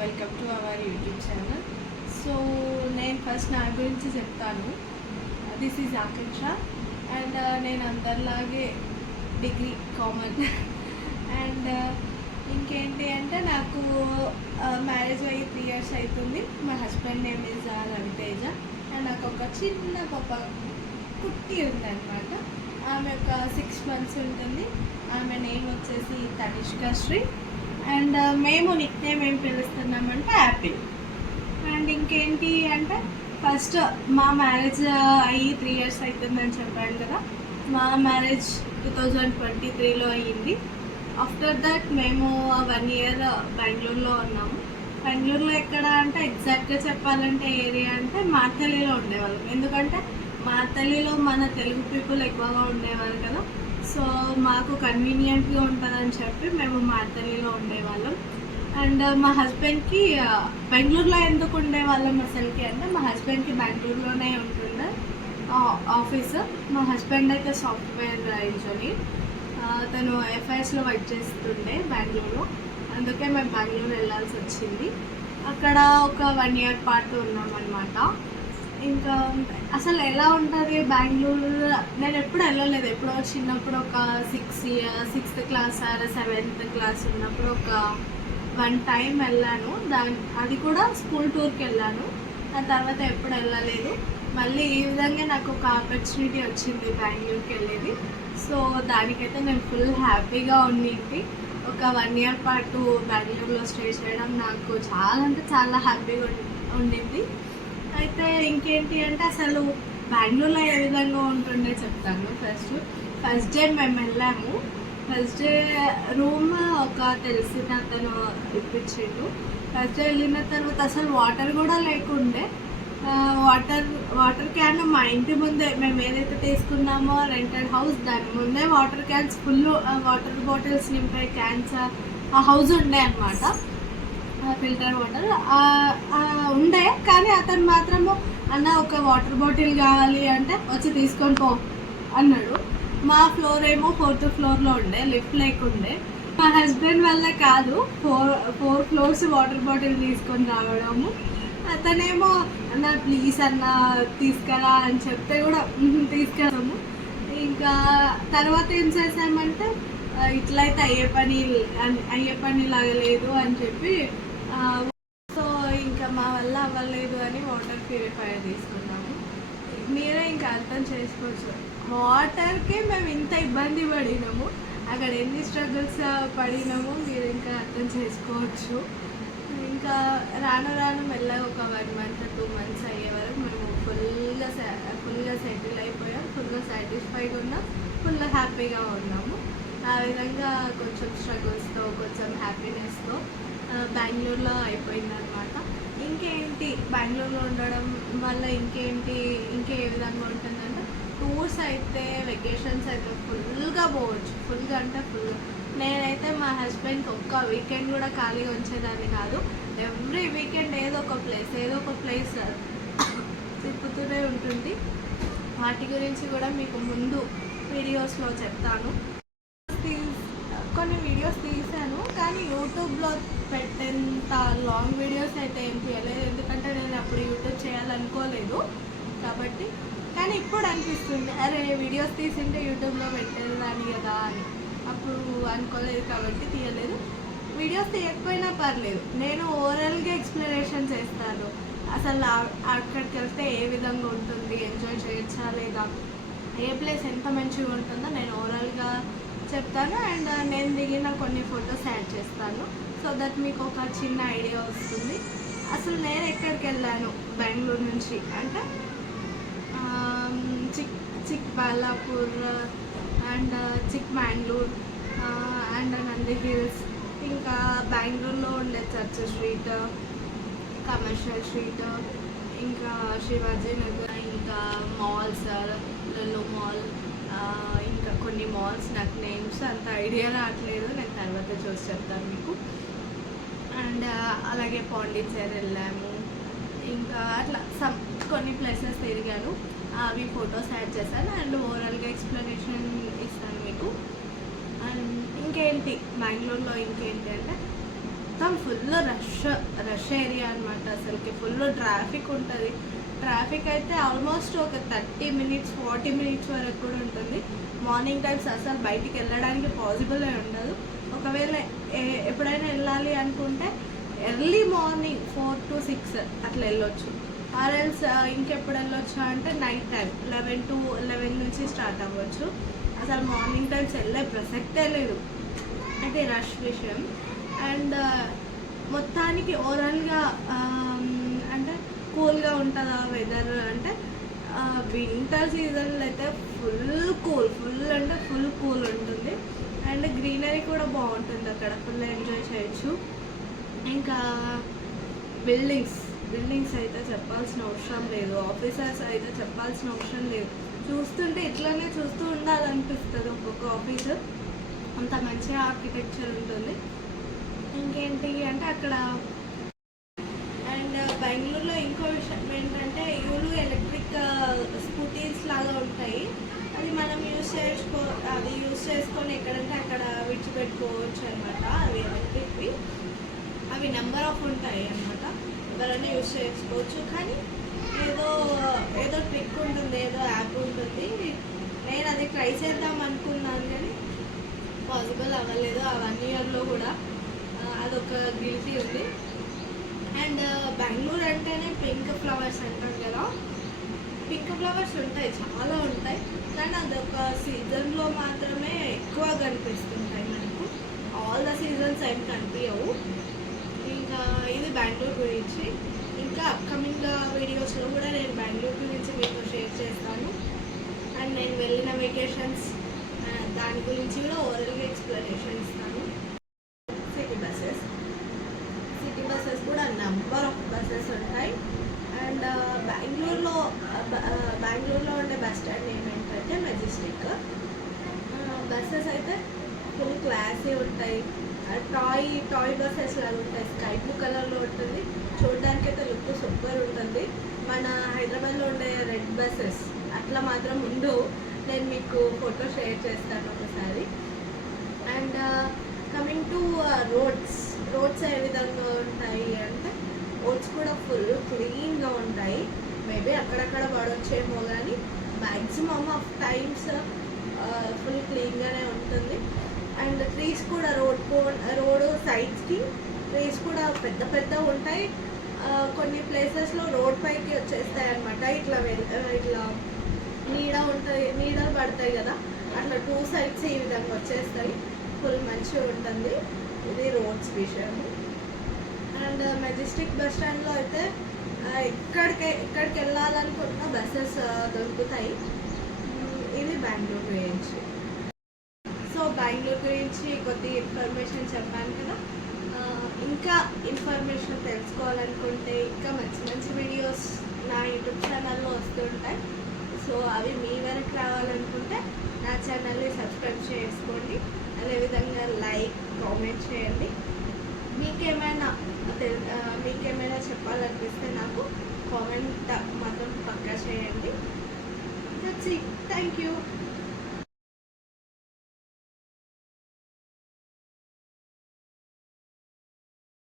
Welcome to our YouTube channel. So నేను first నా గురించి చెప్తాను. దిస్ ఈజ్ ఆకాంక్ష అండ్ నేను అందరిలాగే డిగ్రీ కామన్ అండ్ ఇంకేంటి అంటే నాకు మ్యారేజ్ అయ్యి 3 years అవుతుంది. మా husband name is Ravi Teja and నాకు ఒక చిన్న పాప కుట్టి ఉందన్నమాట. ఆమె ఒక 6 months ఉంటుంది. ఆమె నేమ్ వచ్చేసి తనిష్క శ్రీ అండ్ మేము నిక్ నేమ్ ఏం పిలుస్తున్నామంటే యాపిల్. అండ్ ఇంకేంటి అంటే ఫస్ట్ మా మ్యారేజ్ అయ్యి 3 years అవుతుందని చెప్పాను కదా. మా మ్యారేజ్ 2023లో అయ్యింది. ఆఫ్టర్ దట్ మేము 1 year బెంగళూరులో ఉన్నాము. బెంగళూరులో ఎక్కడ అంటే ఎగ్జాక్ట్గా చెప్పాలంటే ఏరియా అంటే మార్తల్లిలో ఉండేవాళ్ళం. ఎందుకంటే మార్తల్లిలో మన తెలుగు పీపుల్ ఎక్కువగా ఉండేవారు కదా. సో మాకు కన్వీనియంట్గా ఉంటుందని చెప్పి మేము మార్తల్లిలో ఉండేవాళ్ళం. అండ్ మా హస్బెండ్కి బెంగళూరులో ఎందుకు ఉండేవాళ్ళం అసలుకి అంటే మా హస్బెండ్కి బెంగళూరులోనే ఉంటుండే ఆఫీస్. మా హస్బెండ్ అయితే సాఫ్ట్వేర్ ఇంజనీర్. తను ఎఫ్ఐఎస్లో వర్క్ చేస్తుండే బెంగళూరులో. అందుకే మేము బెంగళూరు వెళ్ళాల్సి వచ్చింది. అక్కడ ఒక 1 year పాటు ఉన్నాం అనమాట. ఇంకా అసలు ఎలా ఉంటుంది బెంగళూరు నేను ఎప్పుడు వెళ్ళలేదు. ఎప్పుడో చిన్నప్పుడు ఒక 6th class are 7th class ఉన్నప్పుడు ఒక 1 time వెళ్ళాను. అది కూడా స్కూల్ టూర్కి వెళ్ళాను. ఆ తర్వాత ఎప్పుడు వెళ్ళలేదు. మళ్ళీ ఈ విధంగా నాకు ఒక ఆపర్చునిటీ వచ్చింది బెంగళూరుకి వెళ్ళేది. సో దానికైతే నేను ఫుల్ హ్యాపీగా ఉండింది. ఒక 1 year పాటు బెంగళూరులో స్టే చేయడం నాకు చాలా అంటే చాలా హ్యాపీగా ఉండింది. అయితే ఇంకేంటి అంటే అసలు బెంగళూరులో ఏ విధంగా ఉంటుండే చెప్తాను. ఫస్ట్ డే మేము వెళ్ళాము. ఫస్ట్ డే రూమ్ ఒక తెలిసిన అతను ఇప్పించిండు. ఫస్ట్ డే వెళ్ళిన తర్వాత అసలు వాటర్ కూడా లేకుండే. వాటర్ క్యాన్ మా ఇంటి ముందే మేము ఏదైతే తీసుకున్నామో రెంటెడ్ హౌస్ దాని ముందే water cans full water bottles నింపే క్యాన్స్ ఆ హౌస్ ఉండే అనమాట. ఫిల్టర్ వాటర్ ఉండే. కానీ అతను మాత్రము అన్న ఒక వాటర్ బాటిల్ కావాలి అంటే వచ్చి తీసుకొని పో అన్నాడు. మా ఫ్లోర్ ఏమో 4th floorలో ఉండే, లిఫ్ట్ లేకుండే. మా హస్బెండ్ వల్ల కాదు 4 floors వాటర్ బాటిల్ తీసుకొని రావడము. అతనేమో అన్న ప్లీజ్ అన్న తీసుకురా అని చెప్తే కూడా తీసుకెళ్ళాము. ఇంకా తర్వాత ఏం చేసామంటే ఇట్లయితే అయ్యే పని లాగా లేదు అని చెప్పి సో ఇంకా మా వల్ల అవ్వలేదు అని వాటర్ ప్యూరిఫైయర్ తీసుకున్నాము. మీరే ఇంకా అర్థం చేసుకోవచ్చు వాటర్కి మేము ఇంత ఇబ్బంది పడినాము. అక్కడ ఎన్ని స్ట్రగుల్స్ పడినాము మీరు ఇంకా అర్థం చేసుకోవచ్చు. ఇంకా రాను మెల్లగా ఒక 1 month 2 months అయ్యే వరకు మేము ఫుల్గా సెటిల్ అయిపోయాం. ఫుల్గా సాటిస్ఫైగా ఉన్నాం. ఫుల్ హ్యాపీగా ఉన్నాము. ఆ విధంగా కొంచెం స్ట్రగుల్స్తో కొంచెం హ్యాపీనెస్తో బెంగళూరులో అయిపోయింది అనమాట. ఇంకేంటి బెంగళూరులో ఉండడం వల్ల ఇంకే విధంగా ఉంటుందంటే టూర్స్ అయితే వెకేషన్స్ అయితే ఫుల్గా పోవచ్చు. ఫుల్గా అంటే ఫుల్. నేనైతే మా హస్బెండ్కి ఒక్క వీకెండ్ కూడా ఖాళీగా ఉంచేదాన్ని కాదు. ఎవ్రీ వీకెండ్ ఏదో ఒక ప్లేస్ తిప్పుతూనే ఉంటుంది. వాటి గురించి కూడా మీకు ముందు వీడియోస్లో చెప్తాను. కొన్ని వీడియోస్ తీసాను కానీ యూట్యూబ్లో పెట్టేంత లాంగ్ వీడియోస్ అయితే ఏం చేయలేదు. ఎందుకంటే నేను అప్పుడు యూట్యూబ్ చేయాలనుకోలేదు కాబట్టి. కానీ ఇప్పుడు అనిపిస్తుంది అరే వీడియోస్ తీసింటే యూట్యూబ్లో పెట్టేదాన్ని కదా అని. అప్పుడు అనుకోలేదు కాబట్టి తీయలేదు. వీడియోస్ తీయకపోయినా పర్లేదు, నేను ఓవరాల్గా ఎక్స్ప్లెనేషన్ చేస్తాను. అసలు అక్కడికి వెళ్తే ఏ విధంగా ఉంటుంది, ఎంజాయ్ చేయొచ్చా లేదా, ఏ ప్లేస్ ఎంత మంచిగా ఉంటుందో నేను ఓవరాల్గా చెప్తాను. అండ్ నేను దిగిన కొన్ని ఫొటోస్ యాడ్ చేస్తాను. సో దట్ మీకు ఒక చిన్న ఐడియా వస్తుంది. అసలు నేను ఎక్కడికి వెళ్ళాను బెంగళూరు నుంచి అంటే Chikballapur and Chikmagalur and Nandi hills, ఇంకా బెంగళూరులో ఉండే చర్చ్ స్ట్రీట్, కమర్షియల్ స్ట్రీట్, ఇంకా శివాజీ నగర్, ఇంకా మాల్స్, లల్లో మాల్, ఇంకా కొన్ని మాల్స్ నాకు నేమ్స్ అంత ఐడియా రావట్లేదు. నేను తర్వాత చూసి చెప్తాను మీకు. అండ్ అలాగే పాండిచ్చేరి వెళ్ళాము. ఇంకా అట్లా కొన్ని ప్లేసెస్ తిరిగాను. అవి ఫొటోస్ యాడ్ చేశాను అండ్ ఓవరాల్గా ఎక్స్ప్లెనేషన్ ఇస్తాను మీకు. అండ్ ఇంకేంటి బెంగళూరులో ఇంకేంటి అంటే మొత్తం ఫుల్ రష్ ఏరియా అనమాట. అసలుకి ఫుల్ ట్రాఫిక్ ఉంటుంది. ట్రాఫిక్ అయితే ఆల్మోస్ట్ ఒక 30 మినిట్స్ 40 మినిట్స్ వరకు కూడా ఉంటుంది. మార్నింగ్ టైమ్స్ అసలు బయటికి వెళ్ళడానికి పాసిబుల్ ఉండదు. ఒకవేళ ఎప్పుడైనా వెళ్ళాలి అనుకుంటే ఎర్లీ మార్నింగ్ 4 to 6 అట్లా వెళ్ళొచ్చు. ఆర్ఎల్స్ ఇంకెప్పుడు వెళ్ళొచ్చు అంటే నైట్ టైం 11 to 11 నుంచి స్టార్ట్ అవ్వచ్చు. అసలు మార్నింగ్ టైమ్స్ వెళ్ళే ప్రసక్తే లేదు. అయితే రష్ విషయం. అండ్ మొత్తానికి ఓవరాల్గా అంటే కూల్గా ఉంటుందా వెదర్ అంటే వింటర్ సీజన్లో అయితే ఫుల్ అంటే ఫుల్ కూల్ ఉంటుంది. అండ్ గ్రీనరీ కూడా బాగుంటుంది అక్కడ, ఫుల్ ఎంజాయ్ చేయొచ్చు. ఇంకా బిల్డింగ్స్ అయితే చెప్పాల్సిన అవసరం లేదు. ఆఫీసర్స్ అయితే చెప్పాల్సిన అవసరం లేదు. చూస్తుంటే ఇట్లనే చూస్తూ ఉండాలనిపిస్తుంది ఒక్కొక్క ఆఫీసు. అంత మంచి ఆర్కిటెక్చర్ ఉంటుంది. ఇంకేంటి అంటే అక్కడ అండ్ బెంగళూరులో ఇంకో విషయం ఏంటంటే యూలు ఎలక్ట్రిక్ స్కూటీస్ లాగా ఉంటాయి. అది మనం యూజ్ చేసుకొని ఎక్కడంటే అక్కడ విడిచిపెట్టుకోవచ్చు అనమాట. అవి ఎలక్ట్రిక్వి, అవి నెంబర్ ఆఫ్ ఉంటాయి అనమాట. ఎవరైనా యూజ్ చేసుకోవచ్చు. కానీ ఏదో ట్రిక్ ఉంటుంది, ఏదో యాప్ ఉంటుంది. నేను అది ట్రై చేద్దాం అనుకున్నాను కానీ పాసిబుల్ అవ్వలేదు. ఆ 1 ఇయర్లో కూడా అదొక గిల్టీ ఉంది. అండ్ బెంగళూరు అంటేనే పింక్ ఫ్లవర్స్ అంటారు కదా. పింక్ ఫ్లవర్స్ ఉంటాయి, చాలా ఉంటాయి. కానీ అదొక సీజన్లో మాత్రమే ఎక్కువ కనిపిస్తుంటాయి మనకు. ఆల్ ద సీజన్స్ ఏం కనిపించవు. ఇంకా ఇది బెంగళూరు గురించి. ఇంకా అప్కమింగ్ వీడియోస్లో కూడా నేను బెంగళూరు గురించి మీతో షేర్ చేస్తాను. అండ్ నేను వెళ్ళిన వెకేషన్స్ దాని గురించి కూడా ఓవరాల్గా ఎక్స్ప్లెనేషన్ ఇస్తాను. సిటీ బస్సెస్ కూడా నెంబర్ ఆఫ్ బస్సెస్ ఉంటాయి. అండ్ బెంగళూరులో ఉండే బస్ స్టాండ్ ఏమేంటంటే మెజెస్టిక్. బస్సెస్ అయితే ఫుల్ క్లాసీ ఉంటాయి. టాయ్ బస్సెస్ లాగా ఉంటాయి. స్కై బ్లూ కలర్లో ఉంటుంది. చూడడానికి అయితే లుక్ సూపర్ ఉంటుంది. మన హైదరాబాద్లో ఉండే రెడ్ బస్సెస్ అట్లా మాత్రం ఉండవు. నేను మీకు ఫోటో షేర్ చేస్తాను ఒకసారి. అండ్ కమింగ్ టు రోడ్స్ ఏ విధంగా ఉంటాయి అంటే రోడ్స్ కూడా ఫుల్ క్లీన్గా ఉంటాయి. మేబీ అక్కడక్కడ పడొచ్చేమో కానీ మ్యాక్సిమమ్ ఆఫ్ టైమ్స్ ఫుల్ క్లీన్గానే ఉంటుంది. అండ్ ట్రీస్ కూడా రోడ్ సైడ్స్కి ట్రీస్ కూడా పెద్ద ఉంటాయి. కొన్ని ప్లేసెస్లో రోడ్ పైకి వచ్చేస్తాయి అనమాట. ఇట్లా నీడలు పడతాయి కదా, అట్లా 2 sides ఈ విధంగా వచ్చేస్తాయి. ఫుల్ మంచిగా ఉంటుంది. ఇది రోడ్స్ విషయము. అండ్ మెజెస్టిక్ బస్ స్టాండ్లో అయితే ఎక్కడికి వెళ్ళాలనుకున్న బస్సెస్ దొరుకుతాయి. ఇది బెంగళూరు గురించి. సో బెంగళూరు గురించి కొద్ది ఇన్ఫర్మేషన్ చెప్పాను కదా. ఇంకా ఇన్ఫర్మేషన్ తెలుసుకోవాలనుకుంటే ఇంకా మంచి వీడియోస్ నా యూట్యూబ్ ఛానల్లో వస్తుంటాయి. సో అవి మీ వరకు రావాలనుకుంటే నా ఛానల్ని సబ్స్క్రైబ్ చేసుకోండి. అదేవిధంగా లైక్ కామెంట్ చేయండి. మీకేమైనా చెప్పాలనిపిస్తే నాకు కామెంట్ మాత్రం పక్కా చేయండి. That's it. Thank you.